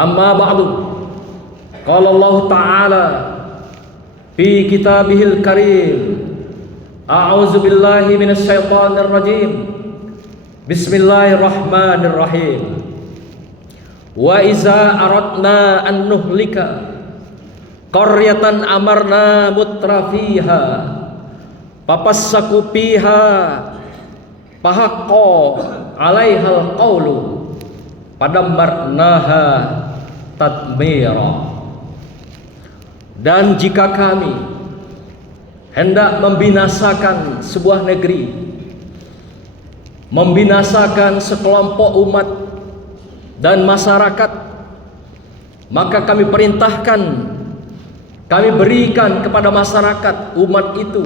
Amma ba'du. Qala Allah Ta'ala fi kitabihil karim. A'udzu billahi minasy syaithanir rajim. Bismillahirrahmanirrahim. Wa iza aradna an nuhlika qaryatan amarna mutrafiha papassaku fiha fahaqqa 'alaihal qawlu padammarnaha tadmira. Dan jika kami hendak membinasakan sebuah negeri, membinasakan sekelompok umat dan masyarakat, maka kami perintahkan, kami berikan kepada masyarakat umat itu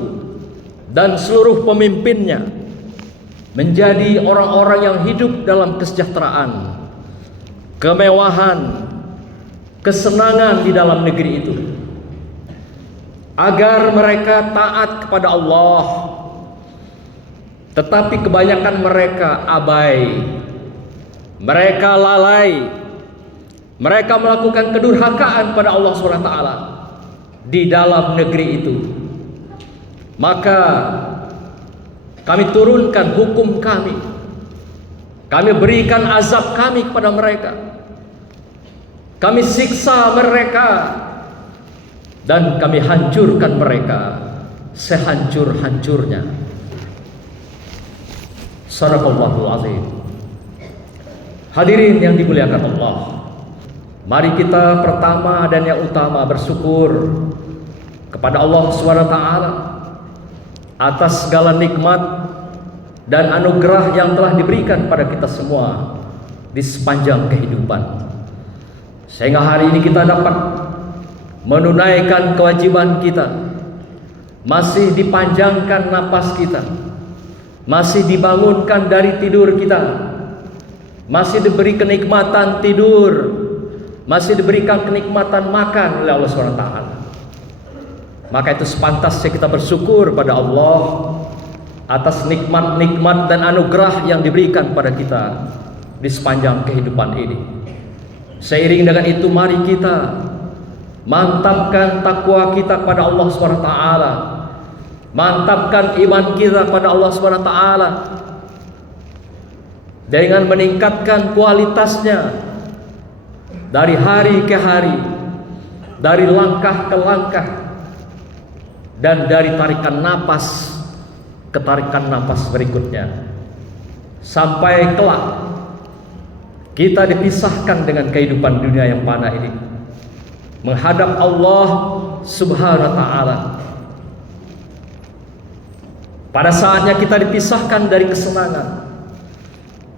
dan seluruh pemimpinnya menjadi orang-orang yang hidup dalam kesejahteraan, kemewahan, kesenangan di dalam negeri itu, agar mereka taat kepada Allah. Tetapi kebanyakan mereka abai, mereka lalai, mereka melakukan kedurhakaan pada Allah SWT di dalam negeri itu. Maka kami turunkan hukum kami berikan azab kami kepada mereka, kami siksa mereka, dan kami hancurkan mereka sehancur-hancurnya. Sadaqallahul azim. Hadirin yang dimuliakan Allah, mari kita pertama dan yang utama bersyukur kepada Allah SWT atas segala nikmat dan anugerah yang telah diberikan pada kita semua di sepanjang kehidupan, sehingga hari ini kita dapat menunaikan kewajiban kita, masih dipanjangkan napas kita, masih dibangunkan dari tidur kita, masih diberi kenikmatan tidur, masih diberikan kenikmatan makan oleh Allah SWT. Maka itu sepantasnya kita bersyukur pada Allah atas nikmat-nikmat dan anugerah yang diberikan pada kita di sepanjang kehidupan ini. Seiring dengan itu, mari kita mantapkan takwa kita kepada Allah SWT, mantapkan iman kita kepada Allah SWT dengan meningkatkan kualitasnya dari hari ke hari, dari langkah ke langkah, dan dari tarikan napas ke tarikan napas berikutnya, sampai kelak kita dipisahkan dengan kehidupan dunia yang fana ini, menghadap Allah Subhanahu wa Ta'ala. Pada saatnya kita dipisahkan dari kesenangan,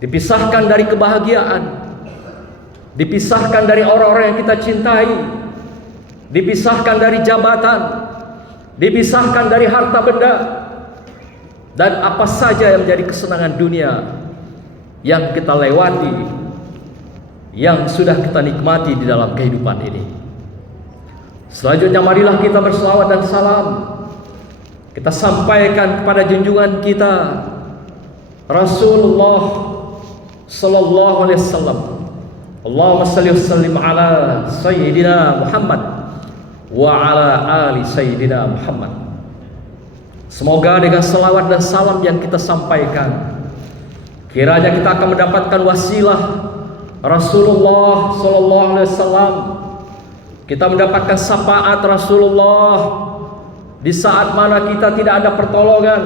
dipisahkan dari kebahagiaan, dipisahkan dari orang-orang yang kita cintai, dipisahkan dari jabatan, dipisahkan dari harta benda, dan apa saja yang menjadi kesenangan dunia yang kita lewati, yang sudah kita nikmati di dalam kehidupan ini. Selanjutnya marilah kita berselawat dan salam kita sampaikan kepada junjungan kita Rasulullah sallallahu alaihi wasallam. Allahumma shalli wa sallim ala sayyidina Muhammad wa ala ali sayyidina Muhammad. Semoga dengan selawat dan salam yang kita sampaikan, kiranya kita akan mendapatkan wasilah Rasulullah sallallahu alaihi wasallam, kita mendapatkan syafaat Rasulullah di saat mana kita tidak ada pertolongan,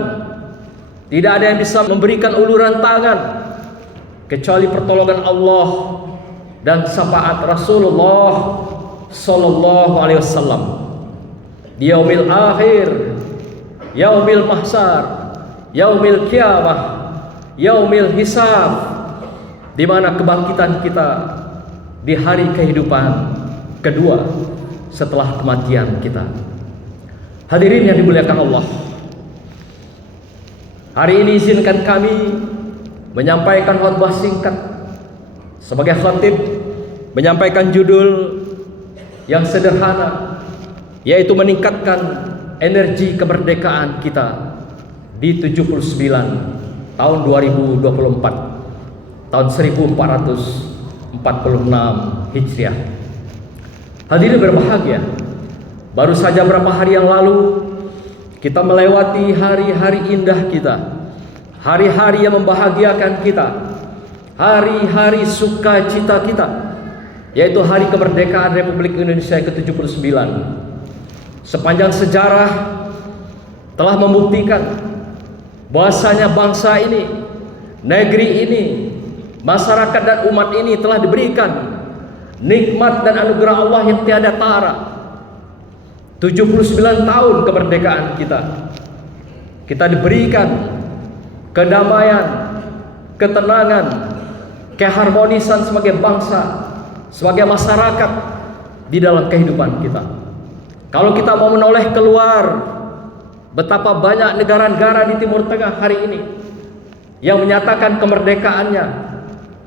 tidak ada yang bisa memberikan uluran tangan kecuali pertolongan Allah dan syafaat Rasulullah sallallahu alaihi wasallam di yaumil akhir, yaumil mahsyar, yaumil qiyamah, yaumil hisab, di mana kebangkitan kita di hari kehidupan kedua setelah kematian kita. Hadirin yang dimuliakan Allah, hari ini izinkan kami menyampaikan khutbah singkat sebagai khatib, menyampaikan judul yang sederhana, yaitu meningkatkan energi kemerdekaan kita di 79 tahun 2024, tahun 1444 Hijriah. Hadirin berbahagia, baru saja beberapa hari yang lalu kita melewati hari-hari indah kita, hari-hari yang membahagiakan kita, hari-hari sukacita kita, yaitu hari kemerdekaan Republik Indonesia ke-79. Sepanjang sejarah telah membuktikan bahwasanya bangsa ini, negeri ini, masyarakat dan umat ini telah diberikan nikmat dan anugerah Allah yang tiada tara. 79 tahun kemerdekaan kita, kita diberikan kedamaian, ketenangan, keharmonisan sebagai bangsa, sebagai masyarakat di dalam kehidupan kita. Kalau kita mau menoleh keluar, betapa banyak negara-negara di Timur Tengah hari ini yang menyatakan kemerdekaannya,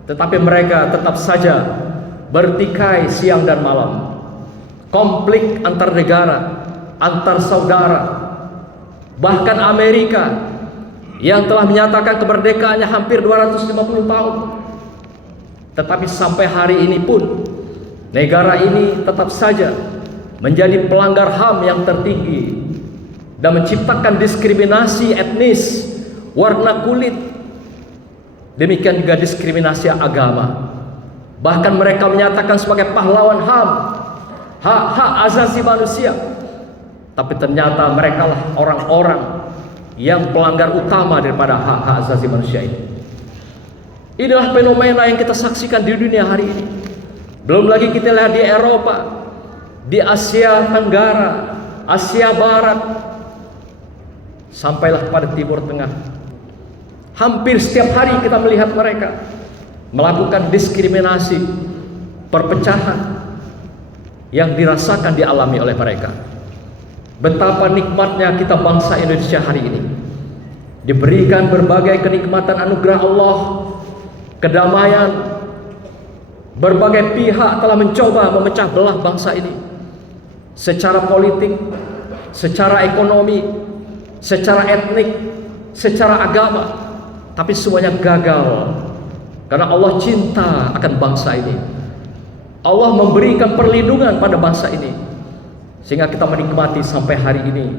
tetapi mereka tetap saja bertikai siang dan malam. Konflik antar negara, antar saudara. Bahkan Amerika yang telah menyatakan kemerdekaannya hampir 250 tahun, tetapi sampai hari ini pun negara ini tetap saja menjadi pelanggar HAM yang tertinggi dan menciptakan diskriminasi etnis, warna kulit, demikian juga diskriminasi agama. Bahkan mereka menyatakan sebagai pahlawan HAM, hak-hak asasi manusia, tapi ternyata mereka lah orang-orang yang pelanggar utama daripada hak-hak asasi manusia ini. Inilah fenomena yang kita saksikan di dunia hari ini. Belum lagi kita lihat di Eropa, di Asia Tenggara, Asia Barat, sampailah pada Timur Tengah. Hampir setiap hari kita melihat mereka melakukan diskriminasi, perpecahan yang dirasakan, dialami oleh mereka. Betapa nikmatnya kita bangsa Indonesia hari ini, diberikan berbagai kenikmatan anugerah Allah, kedamaian. Berbagai pihak telah mencoba memecah belah bangsa ini secara politik, secara ekonomi, secara etnik, secara agama, tapi semuanya gagal karena Allah cinta akan bangsa ini. Allah memberikan perlindungan pada bangsa ini sehingga kita menikmati sampai hari ini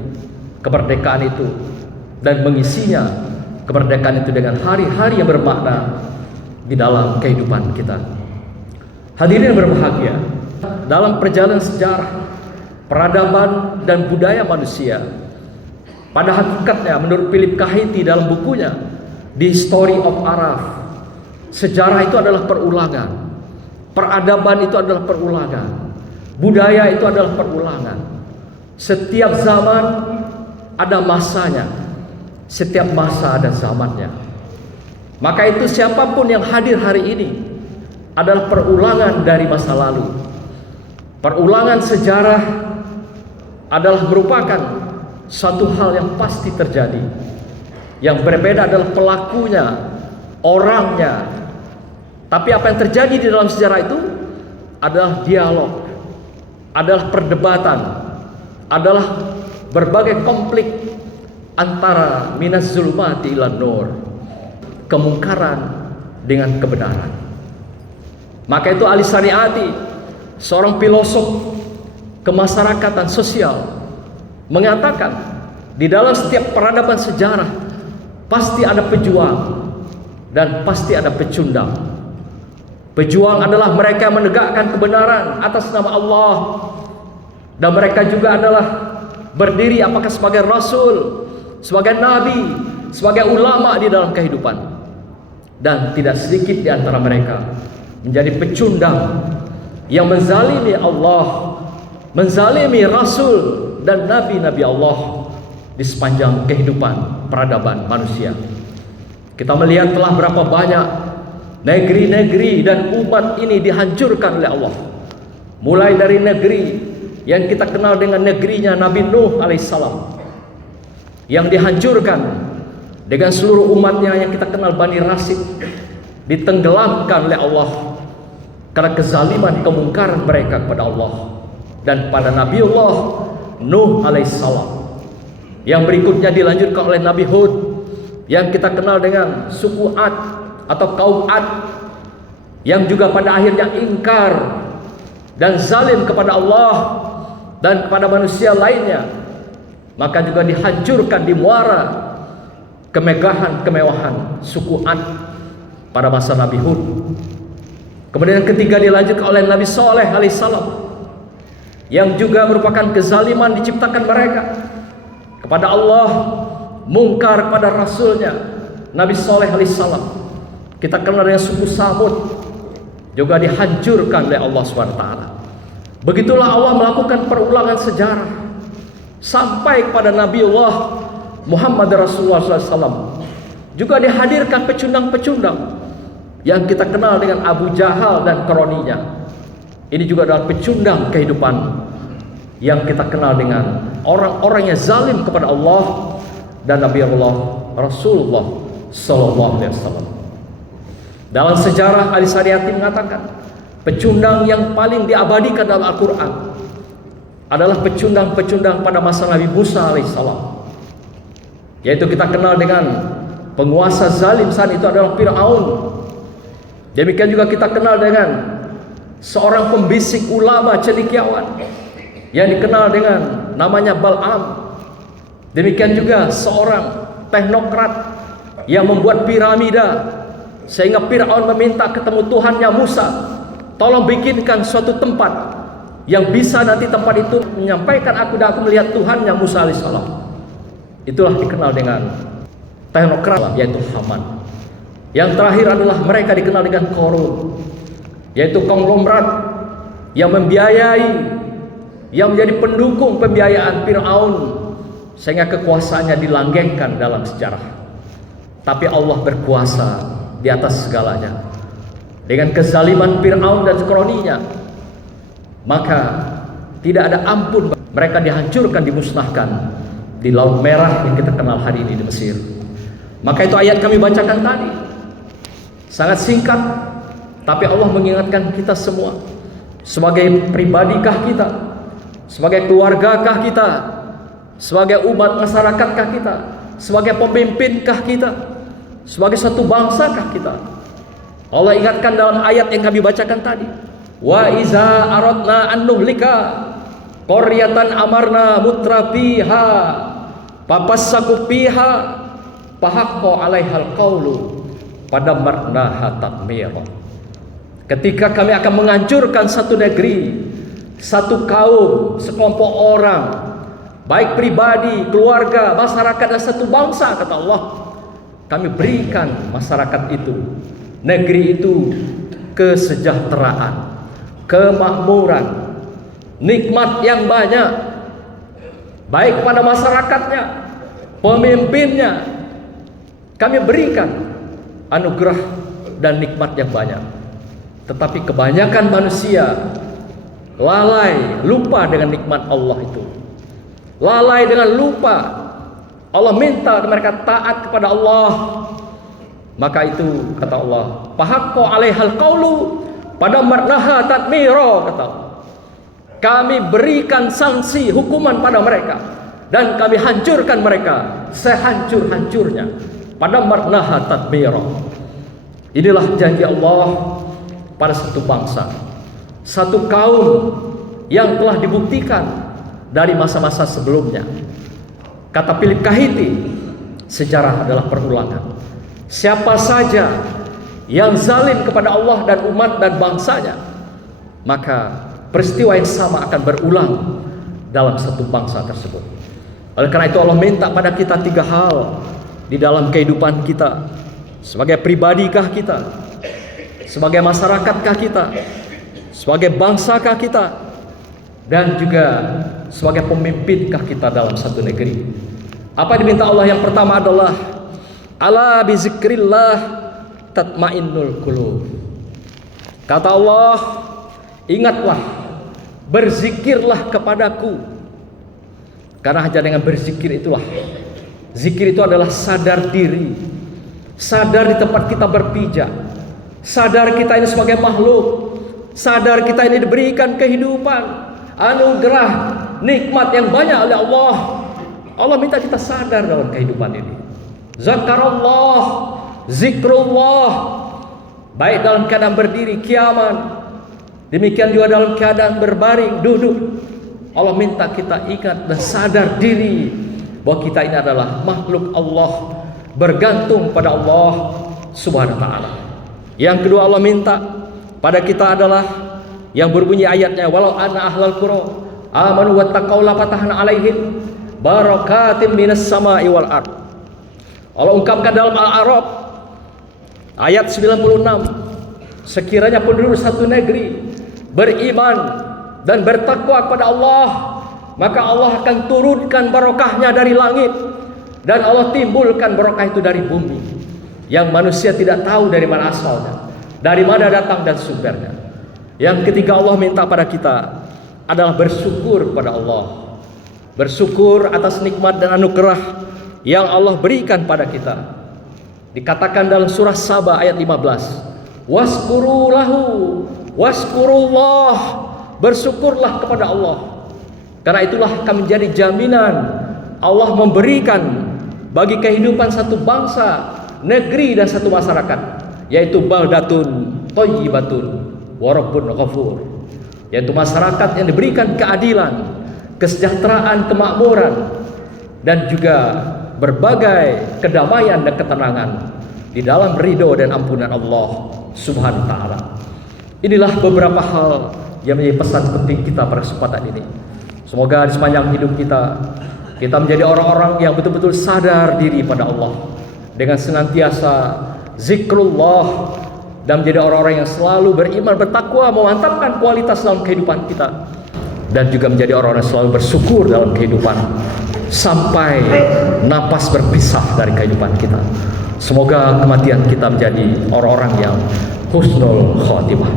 kemerdekaan itu dan mengisinya kemerdekaan itu dengan hari-hari yang bermakna di dalam kehidupan kita. Hadirin yang berbahagia, dalam perjalanan sejarah, peradaban dan budaya manusia, pada hakikatnya menurut Philip Kahiti dalam bukunya The History of Araf, sejarah itu adalah perulangan, peradaban itu adalah perulangan, budaya itu adalah perulangan. Setiap zaman ada masanya, setiap masa ada zamannya. Maka itu siapapun yang hadir hari ini adalah perulangan dari masa lalu. Perulangan sejarah adalah merupakan suatu hal yang pasti terjadi. Yang berbeda adalah pelakunya, orangnya. Tapi apa yang terjadi di dalam sejarah itu adalah dialog, adalah perdebatan, adalah berbagai konflik antara minas zulmati ilan nur, kemungkaran dengan kebenaran. Maka itu Ali Syariati, seorang filosof kemasyarakatan sosial, mengatakan di dalam setiap peradaban sejarah pasti ada pejuang dan pasti ada pecundang. Pejuang adalah mereka yang menegakkan kebenaran atas nama Allah, dan mereka juga adalah berdiri apakah sebagai rasul, sebagai nabi, sebagai ulama di dalam kehidupan. Dan tidak sedikit di antara mereka menjadi pecundang yang menzalimi Allah, menzalimi rasul dan nabi-nabi Allah di sepanjang kehidupan peradaban manusia. Kita melihat telah berapa banyak negeri-negeri dan umat ini dihancurkan oleh Allah. Mulai dari negeri yang kita kenal dengan negerinya Nabi Nuh alaihissalam, yang dihancurkan dengan seluruh umatnya yang kita kenal Bani Rasid, ditenggelamkan oleh Allah karena kezaliman, kemungkaran mereka kepada Allah dan pada Nabiullah Nuh alaihissalam. Yang berikutnya dilanjutkan oleh Nabi Hud yang kita kenal dengan suku Ad atau kaum Ad, yang juga pada akhirnya ingkar dan zalim kepada Allah dan kepada manusia lainnya, maka juga dihancurkan, dimuara kemegahan, kemewahan suku Ad pada masa Nabi Hud. Kemudian yang ketiga dilanjutkan oleh Nabi Saleh alaihissalam, yang juga merupakan kezaliman diciptakan mereka kepada Allah, mungkar kepada Rasulnya Nabi Saleh alaihissalam. Kita kenal dengan suku Samud, juga dihancurkan oleh Allah SWT. Begitulah Allah melakukan perulangan sejarah sampai kepada Nabiullah Muhammad Rasulullah SAW. Juga dihadirkan pecundang-pecundang yang kita kenal dengan Abu Jahal dan kroninya. Ini juga adalah pecundang kehidupan yang kita kenal dengan orang-orang yang zalim kepada Allah dan Nabi Allah Rasulullah SAW. Dalam sejarah, Ali Sariyati mengatakan pecundang yang paling diabadikan dalam Al-Quran adalah pecundang-pecundang pada masa Nabi Musa alaihissalam, yaitu kita kenal dengan penguasa zalim saat itu adalah Fir'aun. Demikian juga kita kenal dengan seorang pembisik ulama cendekiawan yang dikenal dengan namanya Bal'am. Demikian juga seorang teknokrat yang membuat piramida, sehingga Fir'aun meminta ketemu Tuhannya Musa, tolong bikinkan suatu tempat yang bisa nanti tempat itu menyampaikan aku melihat Tuhannya Musa alaihissalam. Itulah dikenal dengan teknokrat, yaitu Haman. Yang terakhir adalah mereka dikenal dengan Qarun, yaitu konglomerat yang membiayai, yang menjadi pendukung pembiayaan Fir'aun sehingga kekuasaannya dilanggengkan dalam sejarah. Tapi Allah berkuasa di atas segalanya. Dengan kezaliman Fir'aun dan kroninya, maka tidak ada ampun, mereka dihancurkan, dimusnahkan di Laut Merah yang kita kenal hari ini di Mesir. Maka itu ayat kami bacakan tadi sangat singkat, tapi Allah mengingatkan kita semua, sebagai pribadikah kita, sebagai keluargakah kita, sebagai umat masyarakatkah kita, sebagai pemimpinkah kita, sebagai satu bangsakah kita. Allah ingatkan dalam ayat yang kami bacakan tadi, wa iza aradna an nuhlika qaryatan amarna mutrafiha papassaku fiha fahaqqa 'alaihal qawlu fadammarnaha tadmira. Ketika kami akan menghancurkan satu negeri, satu kaum, sekelompok orang, baik pribadi, keluarga, masyarakat, dan satu bangsa, kata Allah, kami berikan masyarakat itu, negeri itu, kesejahteraan, kemakmuran, nikmat yang banyak, baik pada masyarakatnya, pemimpinnya. Kami berikan anugerah dan nikmat yang banyak. Tetapi kebanyakan manusia lalai, lupa dengan nikmat Allah itu. Lalai dengan lupa. Allah minta mereka taat kepada Allah. Maka itu kata Allah, fahaqqa 'alaihal qawlu fadammarnaha tadmira, kata Allah. Kami berikan sanksi hukuman pada mereka dan kami hancurkan mereka sehancur-hancurnya. Fadammarnaha tadmira. Inilah janji Allah pada satu bangsa, satu kaum yang telah dibuktikan dari masa-masa sebelumnya. Kata Philip Kahiti, sejarah adalah perulangan. Siapa saja yang zalim kepada Allah dan umat dan bangsanya, maka peristiwa yang sama akan berulang dalam satu bangsa tersebut. Oleh karena itu Allah minta pada kita 3 hal di dalam kehidupan kita. Sebagai pribadikah kita, sebagai masyarakatkah kita, sebagai bangsakah kita, dan juga sebagai pemimpinkah kita dalam satu negeri. Apa yang diminta Allah? Yang pertama adalah ala bizikrillah tatmainnul qulub. Kata Allah, ingatlah, berzikirlah kepadaku. Karena hanya dengan berzikir itulah, zikir itu adalah sadar diri, sadar di tempat kita berpijak, sadar kita ini sebagai makhluk, sadar kita ini diberikan kehidupan, anugerah, nikmat yang banyak oleh Allah. Allah minta kita sadar dalam kehidupan ini. Zakarullah, zikrullah, baik dalam keadaan berdiri, kiaman, demikian juga dalam keadaan berbaring, duduk. Allah minta kita ingat dan sadar diri bahwa kita ini adalah makhluk Allah, bergantung pada Allah Subhanahu wa ta'ala. Yang kedua Allah minta pada kita adalah yang berbunyi ayatnya, walau anna ahlal qura amanu wattaqau la fatahna alaihim barakatim minas sama'i wal ard. Allah ungkapkan dalam Al-A'raf ayat 96, sekiranya penduduk satu negeri beriman dan bertakwa kepada Allah, maka Allah akan turunkan barokahnya dari langit, dan Allah timbulkan barokah itu dari bumi yang manusia tidak tahu dari mana asalnya, dari mana datang dan sumbernya. Yang ketiga Allah minta pada kita adalah bersyukur pada Allah, bersyukur atas nikmat dan anugerah yang Allah berikan pada kita. Dikatakan dalam surah Saba ayat 15, waskuru lahu waskurullah, bersyukurlah kepada Allah, karena itulah akan menjadi jaminan Allah memberikan bagi kehidupan satu bangsa, negeri dan satu masyarakat, yaitu baldatun thayyibatun wa rabbun ghafur, yaitu masyarakat yang diberikan keadilan, kesejahteraan, kemakmuran, dan juga berbagai kedamaian dan ketenangan di dalam ridho dan ampunan Allah Subhanahu wa ta'ala. Inilah beberapa hal yang menjadi pesan penting kita pada kesempatan ini. Semoga di sepanjang hidup kita menjadi orang-orang yang betul-betul sadar diri pada Allah, dengan senantiasa zikrullah, dan menjadi orang-orang yang selalu beriman, bertakwa, memantapkan kualitas dalam kehidupan kita, dan juga menjadi orang-orang yang selalu bersyukur dalam kehidupan sampai napas berpisah dari kehidupan kita. Semoga kematian kita menjadi orang-orang yang husnul khotimah.